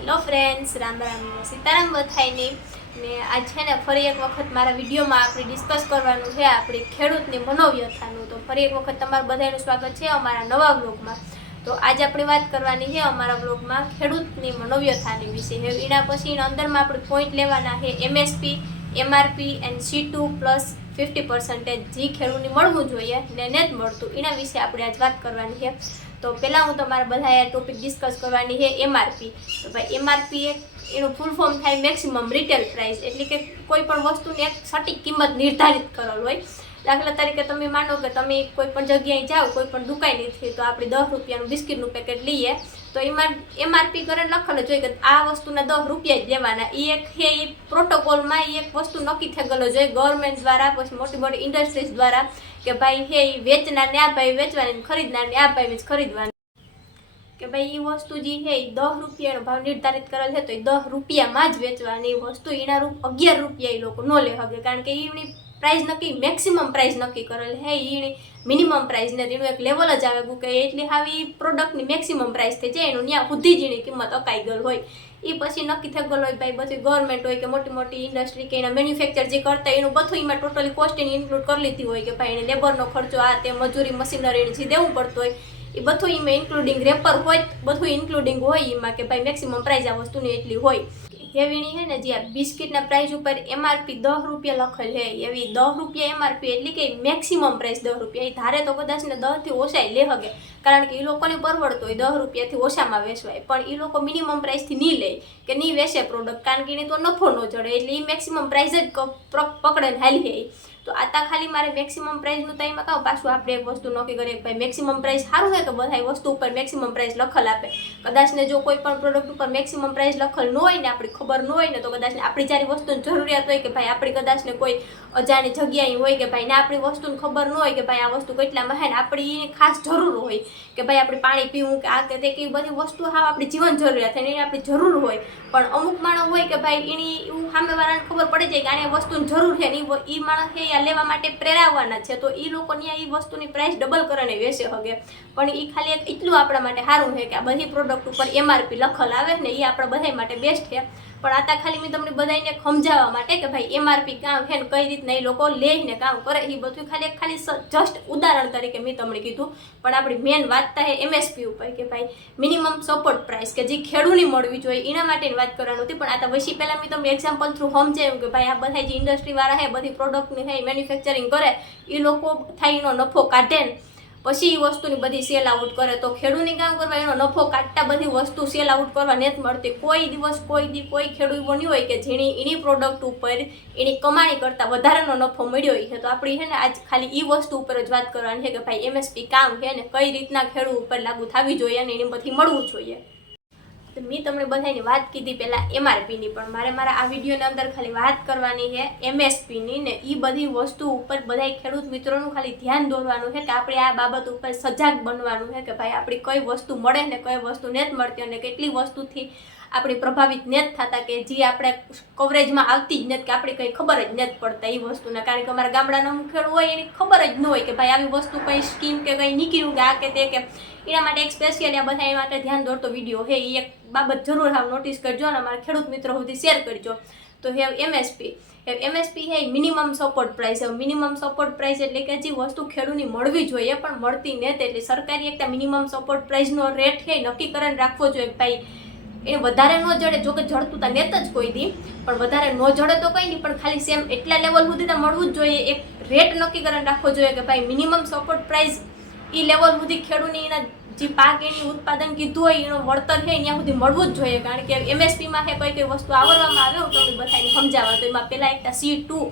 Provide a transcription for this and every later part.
Hello friends, Ram Ram Sitaram બધાયની ને આજ છે ને ફરી એક વખત મારા વિડીયોમાં આપણે ડિસ્કસ કરવાનું છે આપણી ખેડૂતની મનોવ્યથાનું. તો ફરી એક વખત તમારું બધાનું સ્વાગત છે અમારા નવા બ્લોગમાં. તો આજે આપણે વાત કરવાની છે અમારા બ્લોગમાં ખેડૂતની મનોવ્યથાની વિશે. એના પછી અંદરમાં આપણે પોઈન્ટ લેવાના છે MSP, MRP and C2 plus 50% જે ખેડૂતને મળવું જોઈએ ને નથી મળતું એના વિશે આપણે આજ વાત કરવાની છે. તો પહેલાં હું તમારા બધા ટોપિક ડિસ્કસ કરવાની છે MRP. તો ભાઈ MRP એનું ફૂલ ફોર્મ થાય મેક્સિમમ રિટેલ પ્રાઇસ, એટલે કે કોઈ પણ વસ્તુની એક સટીક કિંમત નિર્ધારિત કરેલ હોય. દાખલા તરીકે તમે માનો કે તમે કોઈ પણ જગ્યાએ જાઓ, કોઈ પણ દુકાનેથી, તો આપણે 10 રૂપિયાનું બિસ્કિટનું પેકેટ લઈએ તો એમાં MRP કરીને લખેલું જોઈએ કે આ વસ્તુના 10 રૂપિયા જ દેવાના. એ એક છે એ પ્રોટોકોલમાં એ એક વસ્તુ નક્કી થઈ ગયેલો જોઈએ ગવર્મેન્ટ દ્વારા, પછી મોટી મોટી ઇન્ડસ્ટ્રીઝ દ્વારા કે ભાઈ હે એ વેચનારને આ ભાવે વેચવાની, ખરીદનારને આ ભાવે જ ખરીદવાની. કે ભાઈ એ વસ્તુ જે છે એ 10 રૂપિયાનો ભાવ નિર્ધારિત કરેલ છે તો એ 10 રૂપિયામાં જ વેચવાની. એ વસ્તુ એના 11 રૂપિયા એ લોકો ન લે શકે, કારણ કે એની પ્રાઇસ નક્કી, મેક્સિમમ પ્રાઇસ નક્કી કરેલ છે. એની મિનિમમ પ્રાઇસ ને એનું એક લેવલ જ આવે કે એટલી આવી પ્રોડક્ટની મેક્સિમમ પ્રાઇસ થઈ જાય એનું ત્યાં સુધી જ એની કિંમત અકાઈ ગયેલ હોય. એ પછી નક્કી થઈ ગયેલ હોય ભાઈ બધું ગવર્મેન્ટ હોય કે મોટી મોટી ઇન્ડસ્ટ્રી કે એના મેન્યુફેક્ચર જે કરતા એનું બધું એમાં ટોટલી કોસ્ટ એની ઇન્ક્લુડ કરી લીધી હોય કે ભાઈ એને લેબરનો ખર્ચો, આ તે મજૂરી, મશીનરી જે દેવું પડતું હોય એ બધું એમાં ઇન્ક્લુડિંગ રેપર હોય, બધું ઇન્ક્લુડિંગ હોય એમાં કે ભાઈ મેક્સિમમ પ્રાઇસ આ વસ્તુની એટલી હોય. એવીની છે ને જે આ બિસ્કિટના પ્રાઇસ ઉપર MRP 10 રૂપિયા લખેલ છે, એવી 10 રૂપિયા MRP એટલે કે મેક્સિમમ પ્રાઇસ 10 રૂપિયા. એ ધારે તો કદાચ ને 10 થી ઓછા લે શકે, કારણ કે એ લોકોને પરવડતો હોય 10 રૂપિયાથી ઓછામાં વેચવાય, પણ એ લોકો મિનિમમ પ્રાઇસથી નહીં લે કે નહીં વેચે પ્રોડક્ટ, કારણ કે એને તો નફો ન ચડે, એટલે એ મેક્સિમમ પ્રાઇસ જ પકડે હાલી છે. તો આતા ખાલી મારે મેક્સિમમ પ્રાઇસનું તો એમાં કહું પાછું આપણે એક વસ્તુ નક્કી કરીએ કે ભાઈ મેક્સિમમ પ્રાઇસ સારું છે કે બધા વસ્તુ ઉપર મેક્સિમમ પ્રાઇસ લખેલ આપે. કદાચ ને જો કોઈ પણ પ્રોડક્ટ ઉપર મેક્સિમમ પ્રાઇસ લખેલ ન હોય ને, આપણી ખબર ન હોય ને, તો કદાચ આપણી જ્યારે વસ્તુની જરૂરિયાત હોય કે ભાઈ આપણી કદાચ ને કોઈ અજાણી જગ્યાએ હોય કે ભાઈ ને આપણી વસ્તુને ખબર ન હોય કે ભાઈ આ વસ્તુ કેટલામાં છે ને આપણી એની ખાસ જરૂર હોય કે ભાઈ આપણે પાણી પીવું કે આ કે તે, કે બધી વસ્તુ હા આપણી જીવન જરૂરિયાત છે એની આપણી જરૂર હોય. પણ અમુક માણસ હોય કે ભાઈ એની એવું સામેવાળાને ખબર પડી જાય કે આને વસ્તુની જરૂર છે ને એ માણસ છે લેવા માટે પ્રેરાવવાના છે, તો એ લોકો ત્યાં એ વસ્તુની પ્રાઇસ ડબલ કરીને વેચે શકે. પણ એ ખાલી એટલું આપણા માટે સારું છે કે આ બધી પ્રોડક્ટ ઉપર MRP લખેલ આવે ને એ આપણા બધા માટે બેસ્ટ છે. પણ આતા ખાલી મેં તમને બધાને સમજાવવા માટે કે ભાઈ MRP કામ છે ને કઈ રીતના એ લોકો લે ને કામ કરે, એ બધું ખાલી જસ્ટ ઉદાહરણ તરીકે મેં તમને કીધું. પણ આપણી મેન વાત છે MSP ઉપર કે ભાઈ મિનિમમ સપોર્ટ પ્રાઇસ કે જે ખેડૂતને મળવી જોઈએ એના માટેની વાત કરવાની હતી. પણ આતા પછી પહેલાં મેં તમને એક્ઝામ્પલ થ્રુ સમજાવ્યું કે ભાઈ આ બધા જે ઇન્ડસ્ટ્રીવાળા છે બધી પ્રોડક્ટની છે મેન્યુફેક્ચરિંગ કરે, એ લોકો થાય એનો નફો કાઢે ને પછી એ વસ્તુની બધી સેલ આઉટ કરે. તો ખેડૂતની કામ કરવા એનો નફો કાઢતા બધી વસ્તુ સેલ આઉટ કરવા નથી મળતી. કોઈ દિવસ કોઈ ખેડૂત એવો નહીં હોય કે જેની એની પ્રોડક્ટ ઉપર એની કમાણી કરતાં વધારેનો નફો મળ્યો હોય છે. તો આપણી છે ને આજ ખાલી એ વસ્તુ ઉપર જ વાત કરવાની છે કે ભાઈ MSP કામ છે ને કઈ રીતના ખેડૂત ઉપર લાગુ થવી જોઈએ અને એની બધી મળવું જોઈએ. તો મેં તમને બધાની વાત કીધી પહેલાં MRPની, પણ મારા આ વિડીયોની અંદર ખાલી વાત કરવાની છે MSPની ને એ બધી વસ્તુ ઉપર બધા ખેડૂત મિત્રોનું ખાલી ધ્યાન દોરવાનું છે કે આપણે આ બાબત ઉપર સજાગ બનવાનું છે કે ભાઈ આપણી કઈ વસ્તુ મળે ને કઈ વસ્તુ નથી મળતી અને કેટલી વસ્તુથી આપણે પ્રભાવિત નથી થતા કે જે આપણે કવરેજમાં આવતી જ નથી, કે આપણે કંઈ ખબર જ નથી પડતા એ વસ્તુના. કારણ કે અમારા ગામડાનો ખેડૂત હોય એની ખબર જ ન હોય કે ભાઈ આવી વસ્તુ કંઈ સ્કીમ કે કંઈ નીકળ્યું કે આ કે તે, કે એના માટે એક સ્પેશિયલી આ બધા એ માટે ધ્યાન દોરતો વિડીયો છે. એ એક બાબત જરૂર હાવ નોટિસ કરજો અને અમારા ખેડૂત મિત્રો સુધી શેર કરજો. તો હે MSP છે minimum support price. Minimum support price એટલે કે જે વસ્તુ ખેડૂતની મળવી જોઈએ પણ મળતી નથી, એટલે સરકારી એક મિનિમમ સપોર્ટ પ્રાઇસનો રેટ છે નક્કી કરીને રાખવો જોઈએ. ભાઈ એ વધારે ન જડે, જોકે જડતું તા નેત જ કોઈ દી, પણ વધારે ન જડે તો કંઈ નહીં, પણ ખાલી સેમ એટલા લેવલ સુધી તો મળવું જ જોઈએ. એક રેટ નક્કી કરીને રાખવો જોઈએ કે ભાઈ મિનિમમ સપોર્ટ પ્રાઇસ એ લેવલ સુધી ખેડૂતની એના જે પાક એની ઉત્પાદન કીધું હોય એનું વળતર છે ત્યાં સુધી મળવું જ જોઈએ. કારણ કે MSPમાં છે કઈ વસ્તુ આવડવામાં આવે હું તમને બધાને સમજાવવા. તો એમાં પહેલાં એક C2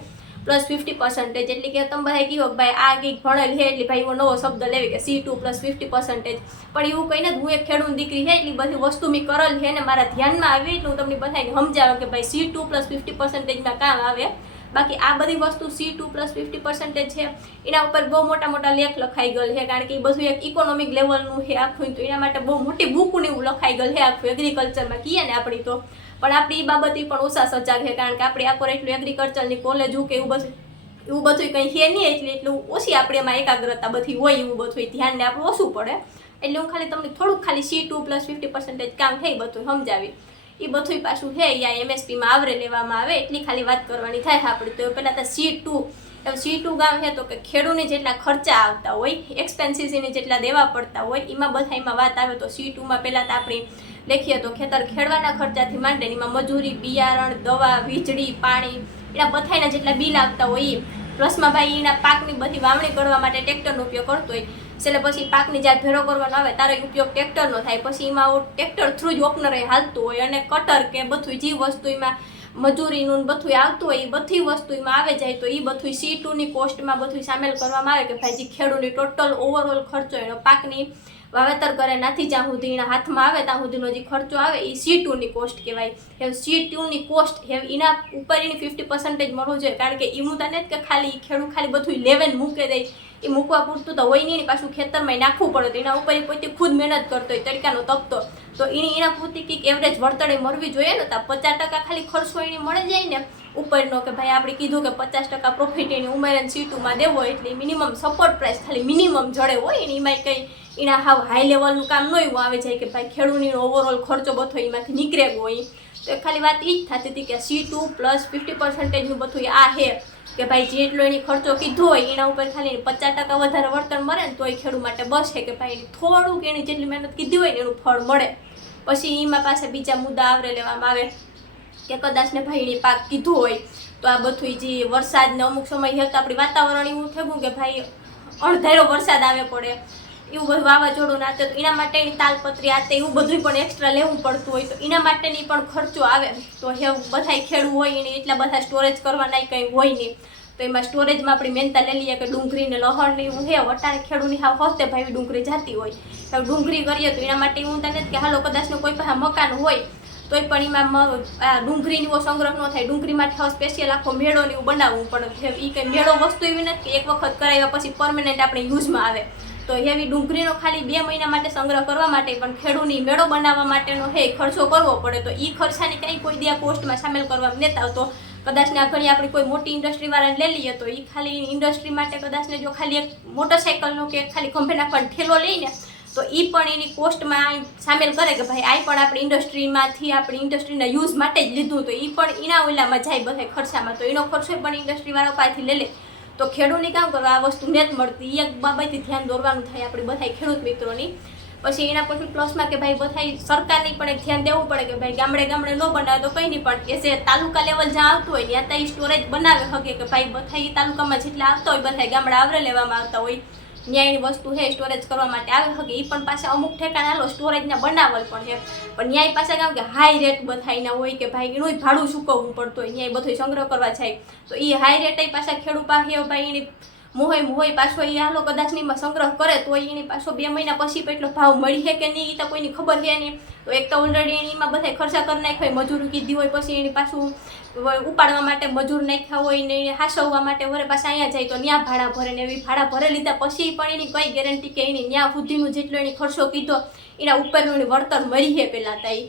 પ્લસ 50%, એટલે કે તમે બધા કહો કે ભાઈ આ કંઈક ભણેલ છે એટલે ભાઈ એવો નવો શબ્દ લેવી કે C2 પ્લસ 50%, પણ એવું કંઈ નથી. હું એક ખેડૂત દીકરી છે એટલી બધી વસ્તુ મેં કરેલ છે ને મારા ધ્યાનમાં આવી એટલે હું તમને બધાને સમજાવું કે ભાઈ C2 પ્લસ 50%માં કામ આવે. બાકી આ બધી વસ્તુ C2 પ્લસ 50% છે એના ઉપર બહુ મોટા મોટા લેખ લખાઈ ગયેલ છે, કારણ કે એ બધું એક ઇકોનોમિક લેવલનું છે આખું. તો એના માટે બહુ મોટી બુકને એવું લખાઈ ગયેલ છે આખું એગ્રીકલ્ચરમાં કહીએ ને આપણી. તો પણ આપણી એ બાબતે પણ ઓછા સજાગ છે, કારણ કે આપણે આખો એટલું એગ્રીકલ્ચરની કોલેજ કે એવું બધું કંઈ છે નહીં, એટલું ઓછી આપણે એમાં એકાગ્રતા બધી હોય, એવું બધું ધ્યાનને આપણું ઓછું પડે. એટલે હું ખાલી તમને થોડુંક ખાલી C2 પ્લસ 50% કામ છે એ બધું સમજાવી. એ બધું પાછું છે યા MSPમાં આવરે લેવામાં આવે એટલી ખાલી વાત કરવાની થાય આપણે. તો પહેલાં તો C2 ગામ છે તો કે ખેડૂને જેટલા ખર્ચા આવતા હોય, એક્સપેન્સીસને જેટલા દેવા પડતા હોય એમાં બધામાં વાત આવે. તો C2માં પહેલાં તો આપણે લખીએ તો ખેતર ખેડવાના ખર્ચાથી માંડીને એમાં મજૂરી, બિયારણ, દવા, વીજળી, પાણી એના બધાના જેટલા બિલ આવતા હોય. પ્લસમાં ભાઈ એના પાકની બધી વાવણી કરવા માટે ટ્રેક્ટરનો ઉપયોગ કરતો હોય, એટલે પછી પાકની જ્યારે ભેરો કરવાનો આવે તારો ઉપયોગ ટ્રેક્ટરનો થાય. પછી એમાં ટ્રેક્ટર થ્રુ જ ઓપનરે હાલતું હોય અને કટર કે બધું જે વસ્તુ એમાં મજૂરીનું બધું આવતું હોય એ બધી વસ્તુ એમાં આવે જાય. તો એ બધું C2ની કોસ્ટમાં બધું સામેલ કરવામાં આવે કે ભાઈ જે ખેડૂતની ટોટલ ઓવરઓલ ખર્ચો એનો પાકની વાવેતર કરે નાથી જ્યાં સુધી એના હાથમાં આવે ત્યાં સુધીનો જે ખર્ચો આવે એ C2ની કોસ્ટ કહેવાય. હવે C2ની કોસ્ટ હવે એના ઉપર એની 50% મળવું જોઈએ, કારણ કે એવું તો નથી કે ખાલી ખેડૂત ખાલી બધું લેવન મૂકે દે, એ મૂકવા પૂરતું તો હોય નહીં, પાછું ખેતરમાં નાખવું પડે. તો એના ઉપર એ પોતે ખુદ મહેનત કરતો હોય, તડકાનો તપતો, તો એના પૂરતી કંઈક એવરેજ વર્તળે મળવી જોઈએ ને. તો 50% ખાલી ખર્ચો એને મળી જાય ને ઉપરનો, કે ભાઈ આપણે કીધું કે 50% પ્રોફિટ એની ઉમેરીને C2માં દેવો, એટલે મિનિમમ સપોર્ટ પ્રાઇસ ખાલી મિનિમમ જડે હોય ને. એમાં કંઈ એના હાવ હાઈ લેવલનું કામ ન એવું આવે જાય કે ભાઈ ખેડૂતનો ઓવરઓલ ખર્ચો બધો એમાંથી નીકળે હોય. તો ખાલી વાત એ જ થતી હતી કે C2 પ્લસ 50%નું બધું આ છે કે ભાઈ જેટલો એની ખર્ચો કીધો હોય એના ઉપર ખાલી 50% વધારે વળતર મળે ને તો એ ખેડૂત માટે બસ છે કે ભાઈ થોડુંક એની જેટલી મહેનત કીધી હોય ને એનું ફળ મળે. પછી એમાં પાસે બીજા મુદ્દા આવરે લેવામાં આવે કે કદાચ ને ભાઈ એની પાક કીધું હોય તો આ બધું જે વરસાદને અમુક સમય છે તો આપણી વાતાવરણ એવું થયું કે ભાઈ અણધાર્યો વરસાદ આવે પડે, એવું બધું વાવાઝોડું નાતે, તો એના માટેની તાલપત્રી આતે એવું બધું પણ એક્સ્ટ્રા લેવું પડતું હોય. તો એના માટેની પણ ખર્ચો આવે. તો હે બધાય ખેડૂત હોય એને એટલા બધા સ્ટોરેજ કરવાના કંઈ હોય નહીં. તો એમાં સ્ટોરેજમાં આપણી મેનતા લઈ લઈએ કે ડુંગળી ને લહણ ને એવું હે વટાણે ખેડૂતની હાવ હસ્તે ભાઈ ડુંગળી જતી હોય. તો ડુંગળી કરીએ તો એના માટે એવું તને કે હાલો કદાચનું કોઈ પાસે મકાન હોય તોય પણ એમાં ડુંગળીનો સંગ્રહ ન થાય. ડુંગળી માટે સ્પેશિયલ આખો મેળો ને એવું બનાવવું પડે. એ કંઈ મેળો વસ્તુ એવી નથી કે એક વખત કરાવ્યા પછી પરમેનન્ટ આપણે યુઝમાં આવે. તો હેવી ડુંગળીનો ખાલી 2 મહિના માટે સંગ્રહ કરવા માટે પણ ખેડૂતની મેળો બનાવવા માટેનો ખર્ચો કરવો પડે. તો એ ખર્ચાની કંઈ કોઈ દે કોસ્ટમાં સામેલ કરવામાં નથી આવતો. કદાચને આ ઘણી આપણે કોઈ મોટી ઇન્ડસ્ટ્રીવાળાને લઈ લઈએ તો એ ખાલી ઇન્ડસ્ટ્રી માટે કદાચને જો ખાલી એક મોટરસાઇકલનો કે ખાલી ખંભે નાખવાનો ઠેલો લઈને તો એ પણ એની કોસ્ટમાં સામેલ કરે કે ભાઈ આ પણ આપણી ઇન્ડસ્ટ્રીમાંથી આપણી ઇન્ડસ્ટ્રીના યુઝ માટે જ લીધું. તો એ પણ એના ઓલામાં જાય બધા ખર્ચામાં. તો એનો ખર્ચો પણ ઇન્ડસ્ટ્રીવાળા પાસેથી લઈ લે. તો ખેડૂતની કામ કરવા આ વસ્તુ નથી મળતી, એક બાબતથી ધ્યાન દોરવાનું થાય આપણે બધા ખેડૂત મિત્રોની. પછી એના પછી પ્લસમાં કે ભાઈ બધા સરકારની પણ એક ધ્યાન દેવું પડે કે ભાઈ ગામડે ગામડે ન બનાવે તો કંઈ નહીં, પણ એ જે તાલુકા લેવલ જ્યાં આવતું હોય ત્યાં ત્યાં સ્ટોરેજ બનાવે શકે કે ભાઈ બધા એ તાલુકામાં જેટલા આવતા હોય બધા ગામડા આવરે લેવામાં આવતા હોય ત્યાં એની વસ્તુ છે સ્ટોરેજ કરવા માટે આવે શકે. એ પણ પાછા અમુક ઠેકાણે હાલો સ્ટોરેજના બનાવલ પણ છે, પણ ન્યાય પાછા કામ કે હાઈ રેટ બધાયના હોય કે ભાઈ એનું ભાડું ચૂકવવું પડતું હોય, ન્યાય બધું સંગ્રહ કરવા જાય. તો એ હાઈ રેટ પાછા ખેડૂત પાસે ભાઈ એની મોહય પાછો એ હાલો કદાચ એમાં સંગ્રહ કરે તો એની પાછો 2 મહિના પછી એટલો ભાવ મળી છે કે નહીં એ તો કોઈની ખબર છે નહીં. તો એક તો ઓલરેડી એમાં બધા ખર્ચા કરી નાખ્યા હોય, મજૂરી કીધી હોય, પછી એની પાછું ઉપાડવા માટે મજૂર નાખ્યા હોય ને એને હાસવવા માટે વરે પાછા અહીંયા જાય તો ત્યાં ભાડા ભરે ને એવી ભાડા ભરે લીધા પછી પણ એની કઈ ગેરંટી કે એની ત્યાં સુધીનું જેટલો એની ખર્ચો કીધો એના ઉપરનું એની વળતર મળી છે પહેલાં તાઈ.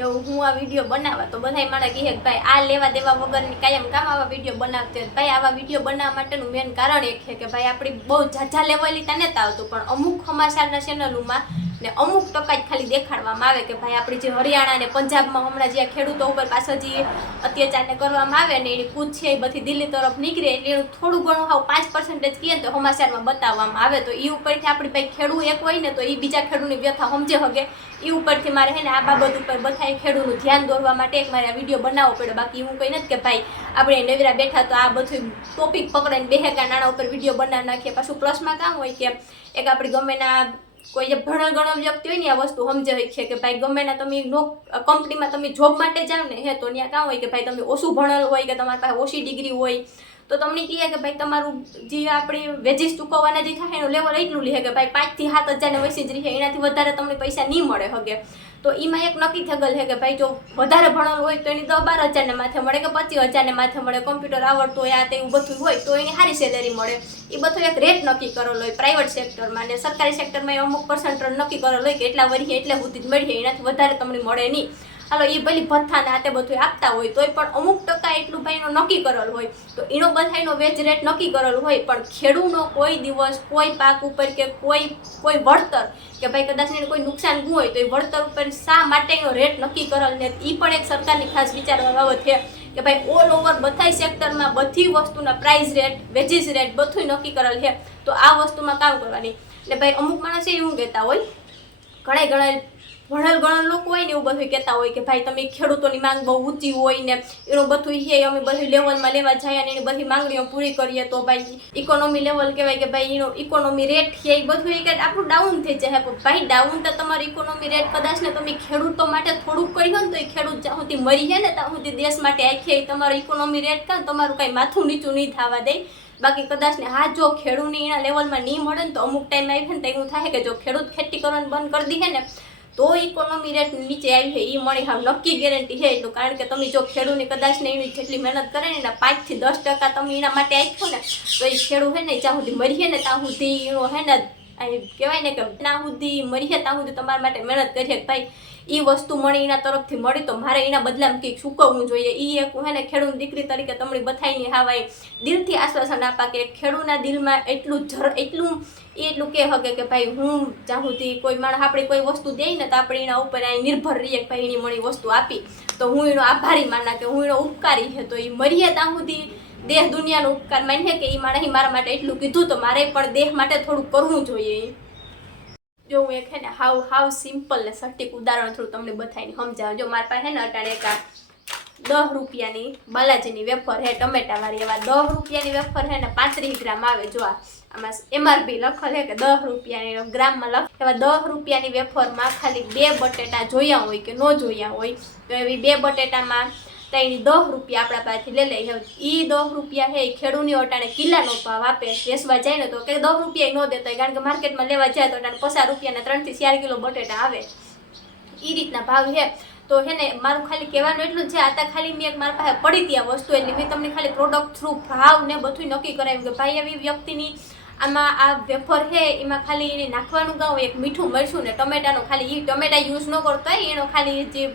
એવું હું આ વિડીયો બનાવવા તો બધાય મને કહે કે ભાઈ આ લેવા દેવા વગરની કાયમ કામ આવા વિડીયો બનાવતી હોય. ભાઈ આવા વિડીયો બનાવવા માટેનું મેન કારણ એક છે કે ભાઈ આપણી બહુ ઝાઝા લેવલની ત્યાં નથી આવતું, પણ અમુક સમાચારના ચેનલોમાં ને અમુક ટકા જ ખાલી દેખાડવામાં આવે કે ભાઈ આપણી જે હરિયાણા ને પંજાબમાં હમણાં જે ખેડૂતો ઉપર પાછળ જે અત્યાચારને કરવામાં આવે ને એની કૂચ છે એ બધી દિલ્હી તરફ નીકળે એટલે એનું થોડું ઘણું હાવ 5% કહે તો સમાચારમાં બતાવવામાં આવે. તો એ ઉપરથી આપણી ભાઈ ખેડૂત એક હોય ને તો એ બીજા ખેડૂતની વ્યથા સમજે શકે. એ ઉપરથી મારે છે ને આ બાબત ઉપર બધા ખેડૂતનું ધ્યાન દોરવા માટે એક મારે આ વિડીયો બનાવવો પડે. બાકી હું કંઈ નથી કે ભાઈ આપણે નવીરા બેઠા તો આ બધું ટોપિક પકડીને બેહેકા નાના ઉપર વિડીયો બનાવી નાખીએ. પાછું પ્લસમાં કામ હોય કે એક આપણી ગમેના કોઈ જે ભણેલ ગણેલ વ્યક્તિ હોય ને આ વસ્તુ સમજાવી છે કે ભાઈ ગમેના તમે કંપનીમાં તમે જોબ માટે જાઓ ને તો ત્યાં કામ હોય કે ભાઈ તમે ઓછું ભણેલ હોય કે તમારી પાસે ઓછી ડિગ્રી હોય તો તમને કહે કે ભાઈ તમારું જે આપણે વેજીસ ચૂકવવાના જે થાય એનું લેવલ એટલું લે કે ભાઈ 5 થી 7 હજારને વચ્ચે જ રહે, એનાથી વધારે તમને પૈસા નહીં મળે હગે. તો એમાં એક નક્કી થયેલ છે કે ભાઈ જો વધારે ભણેલ હોય તો એની 12,000ને માથે મળે કે 25,000ને માથે મળે, કોમ્પ્યુટર આવડતું હોય આ તે એવું બધું હોય તો એની સારી સેલેરી મળે. એ બધું એક રેટ નક્કી કરેલો હોય પ્રાઇવેટ સેક્ટરમાં, ને સરકારી સેક્ટરમાં અમુક પર્સન્ટેજ નક્કી કરેલો હોય કે એટલા વર્ષે એટલા સુધી જ મળીએ, એનાથી વધારે તમને મળે નહીં. હાલો એ ભલે ભથ્થાને હાથે બધું આપતા હોય તોય પણ અમુક ટકા એટલું ભાઈનો નક્કી કરેલ હોય તો એનો બધાનો વેજ રેટ નક્કી કરેલ હોય, પણ ખેડૂતનો કોઈ દિવસ કોઈ પાક ઉપર કે કોઈ વળતર કે ભાઈ કદાચ એને કોઈ નુકસાન ગયું હોય તો એ વળતર ઉપર શા માટે એનો રેટ નક્કી કરેલ ને એ પણ એક સરકારની ખાસ વિચારવા બાબત છે કે ભાઈ ઓલ ઓવર બધા સેક્ટરમાં બધી વસ્તુના પ્રાઇસ રેટ વેજીસ રેટ બધું નક્કી કરેલ છે, તો આ વસ્તુમાં કામ કરવાની. એટલે ભાઈ અમુક માણસો એવું કહેતા હોય, ઘણા ભણેલ ગણેલ લોકો હોય ને એવું બધું કહેતા હોય કે ભાઈ તમે ખેડૂતોની માંગ બહુ ઊંચી હોય ને એનું બધું છે અમે બધું લેવલમાં લેવા જાય અને એની બધી માંગણીઓ પૂરી કરીએ તો ભાઈ ઇકોનોમી લેવલ કહેવાય કે ભાઈ એનો ઇકોનોમી રેટ છે એ બધું એ કે આપણું ડાઉન થઈ જાય. પણ ભાઈ ડાઉન તો તમારું ઇકોનોમી રેટ કદાચ ને તમે ખેડૂતો માટે થોડુંક કર્યું ને તો એ ખેડૂત જ્યાં સુધી મરી છે ને ત્યાં સુધી દેશ માટે આખી તમારો ઇકોનોમી રેટ કાં તમારું કાંઈ માથું નીચું નહીં થવા દે. બાકી કદાચ ને હા જો ખેડૂતની એના લેવલમાં નહીં મળે ને તો અમુક ટાઈમ આવી ને તો એવું થાય કે જો ખેડૂત ખેતી કરવાનું બંધ કરી દે ને તો ઇકોનોમી રેટ નીચે આવી છે એ મળી હા નક્કી ગેરંટી છે એટલું. કારણ કે તમે જો ખેડૂતની કદાચ ને એની જેટલી મહેનત કરે ને એના 5 થી 10% તમે એના માટે આપ્યો ને તો એ ખેડૂત છે ને જ્યાં સુધી મરીએ ને ત્યાં સુધી એનો છે ને કહેવાય ને કે ત્યાં સુધી મરીએ ત્યાં સુધી તમારા માટે મહેનત કરીએ ભાઈ એ વસ્તુ મળી એના તરફથી મળી તો મારે એના બદલામાં કંઈક ચૂકવવું જોઈએ. એ એક હે ને ખેડૂત દીકરી તરીકે તમારી બધાયની હાવાય દિલથી આશ્વાસન આપા કે ખેડૂતના દિલમાં એટલું એટલું કહે શકે કે ભાઈ હું જ્યાં સુધી કોઈ માણસ આપણે કોઈ વસ્તુ દે ને તો આપણે એના ઉપર નિર્ભર રહીએ કે ભાઈ એની મળી વસ્તુ આપી તો હું એનો આભારી માના કે હું એનો ઉપકારી છે. તો એ મરીએ ત્યાં સુધી દેહ દુનિયાનો ઉપકાર માનીએ કે એ માણસે મારા માટે એટલું કીધું તો મારે પણ દેહ માટે થોડું કરવું જોઈએ. જો હું એક હે ને હાવ સિમ્પલ ને સટીક ઉદાહરણ થ્રુ તમને બતાવીને સમજાવું. જો મારા પાસે ને અટાણે એક 10 રૂપિયાની બાલાજીની વેફર હે ટમેટાવાળી, એવા 10 રૂપિયાની વેફર હે ને 35 ગ્રામ આવે. જો આમાં MRP લખેલ હે કે 10 રૂપિયાની ગ્રામમાં લખ એવા 10 રૂપિયાની વેફરમાં ખાલી 2 બટેટા જોયા હોય કે ન જોયા હોય તો એવી 2 બટેટામાં તઈ 10 રૂપિયા આપણા પાસેથી લઈ લે. એ 10 રૂપિયા હે ખેડૂની અટાણે કિલ્લાનો ભાવ આપે, વેચવા જાય ને તો કે 10 રૂપિયા ન દેતા કારણ કે માર્કેટમાં લેવા જાય તો અટાણે 50 રૂપિયાના 3 થી 4 કિલો બટેટા આવે એ રીતના ભાવ છે. તો હે ને મારું ખાલી કહેવાનું એટલું જ છે. આતા ખાલી મેં એક મારા પાસે પડી ત્યાં વસ્તુ એટલે મેં તમને ખાલી પ્રોડક્ટ થ્રુ ભાવ ને બધું નક્કી કરાવ્યું કે ભાઈ એવી વ્યક્તિની આમાં આ વેફર છે એમાં ખાલી એને નાખવાનું ગાઉં એક મીઠું મરચું ને ટમેટાનું ખાલી એ ટમેટા યુઝ ન કરતો હોય એનો ખાલી જે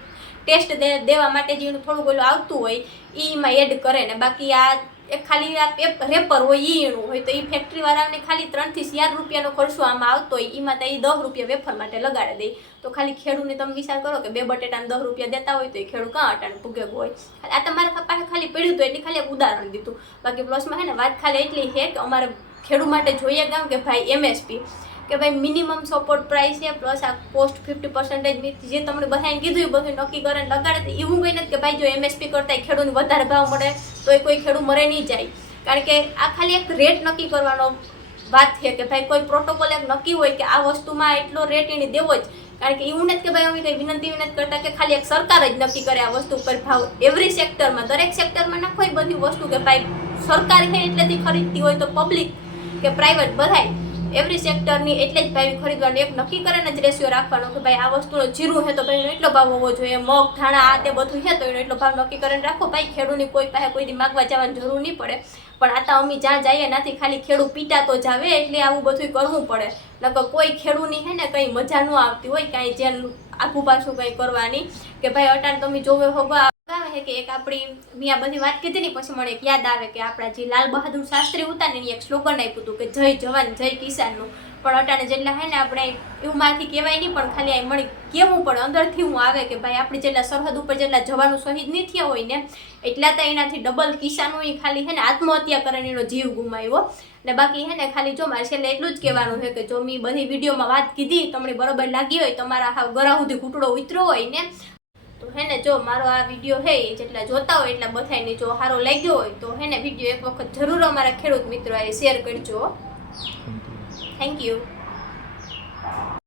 ટેસ્ટ દેવા માટે જે એનું થોડું ગોલું આવતું હોય એમાં એડ કરે ને બાકી આ એક ખાલી આ રેપર હોય એનું હોય તો એ ફેક્ટરીવાળાને ખાલી 3 થી 4 રૂપિયાનો ખર્ચો આમાં આવતો હોય એમાં તો એ 10 રૂપિયા વેફર માટે લગાડી દે. તો ખાલી ખેડૂતને તમે વિચાર કરો કે 2 બટેટાને 10 રૂપિયા દેતા હોય તો એ ખેડૂત કાં અટાણે ભૂગે હોય. આ તમારા પાસે ખાલી પડ્યું હતું એટલે ખાલી એક ઉદાહરણ દીધું. બાકી પ્લસમાં છે ને વાત ખાલી એટલી છે કે અમારે ખેડૂત માટે જોઈએ ગામ કે ભાઈ MSP કે ભાઈ મિનિમમ સપોર્ટ પ્રાઇસ છે પ્લસ આ કોસ્ટ 50% જે તમને બધાને કીધું એ બધું નક્કી કરે લગાડે એવું કંઈ નથી કે ભાઈ જો MSP કરતા ખેડૂતને વધારે ભાવ મળે તો એ કોઈ ખેડૂત મરે નહીં જાય. કારણ કે આ ખાલી એક રેટ નક્કી કરવાનો વાત છે કે ભાઈ કોઈ પ્રોટોકોલ એક નક્કી હોય કે આ વસ્તુમાં એટલો રેટ એને દેવો જ. કારણ કે એવું નથી કે ભાઈ અમે કંઈ વિનંતી નથી કરતા કે ખાલી એક સરકાર જ નક્કી કરે આ વસ્તુ પર ભાવ. એવરી સેક્ટરમાં દરેક સેક્ટરમાં નાખો એ બધી વસ્તુ કે ભાઈ સરકાર છે એટલેથી ખરીદતી હોય તો પબ્લિક કે પ્રાઇવેટ બધાય એવરી સેક્ટરની એટલે જ ભાઈ ખરીદવાનું એક નક્કી કરે ને જ રેશિયો રાખવાનો કે ભાઈ આ વસ્તુનો જીરું છે તો ભાઈ એનો એટલો ભાવ હોવો જોઈએ, મગ ધાણા આ તે બધું છે તો એનો એટલો ભાવ નક્કી કરીને રાખો. ભાઈ ખેડૂતની કોઈ પાસે કોઈથી માગવા જવાની જરૂર નહીં પડે. પણ આ તો અમે જ્યાં જઈએ નાથી ખાલી ખેડૂત પીટા તો જ આવે એટલે આવું બધું કરવું પડે. નકર કોઈ ખેડૂતની છે ને કંઈ મજા ન આવતી હોય કાંઈ જેમ આખું પાછું કંઈ કરવાની કે ભાઈ અટાણ તમે જોવે હોગો આવે કે એક આપણી મેં આ બધી વાત કીધી ને પછી મને એક યાદ આવે કે આપણા જે લાલ બહાદુર શાસ્ત્રી હતા ને એક સ્લોગન આપ્યું હતું કે જય જવાન જય કિસાનનું. પણ અટાણે જેટલા હે ને આપણે એવું માંથી કહેવાય નહીં પણ ખાલી આ મળી કેવું પડે અંદરથી હું આવે કે ભાઈ આપણી જેટલા સરહદ ઉપર જેટલા જવાનું શહીદ નહીં થયા હોય ને એટલા તો એનાથી ડબલ કિસાનો એ ખાલી હે ને આત્મહત્યા કરીને એનો જીવ ગુમાવ્યો. ને બાકી હે ને ખાલી જો મારે છેલ્લે એટલું જ કહેવાનું છે કે જો મેં બધી વિડીયોમાં વાત કીધી તમને બરોબર લાગી હોય તમારા હાવ ગળા સુધી ઘૂંટડો ઉતર્યો હોય ને તો હે ને જો મારો આ વિડીયો હે જેટલા જોતા હોય એટલા બધાને જો સારો લાગ્યો હોય તો હે ને વિડીયો એક વખત જરૂર અમારા ખેડૂત મિત્રોએ શેર કરજો. Thank you.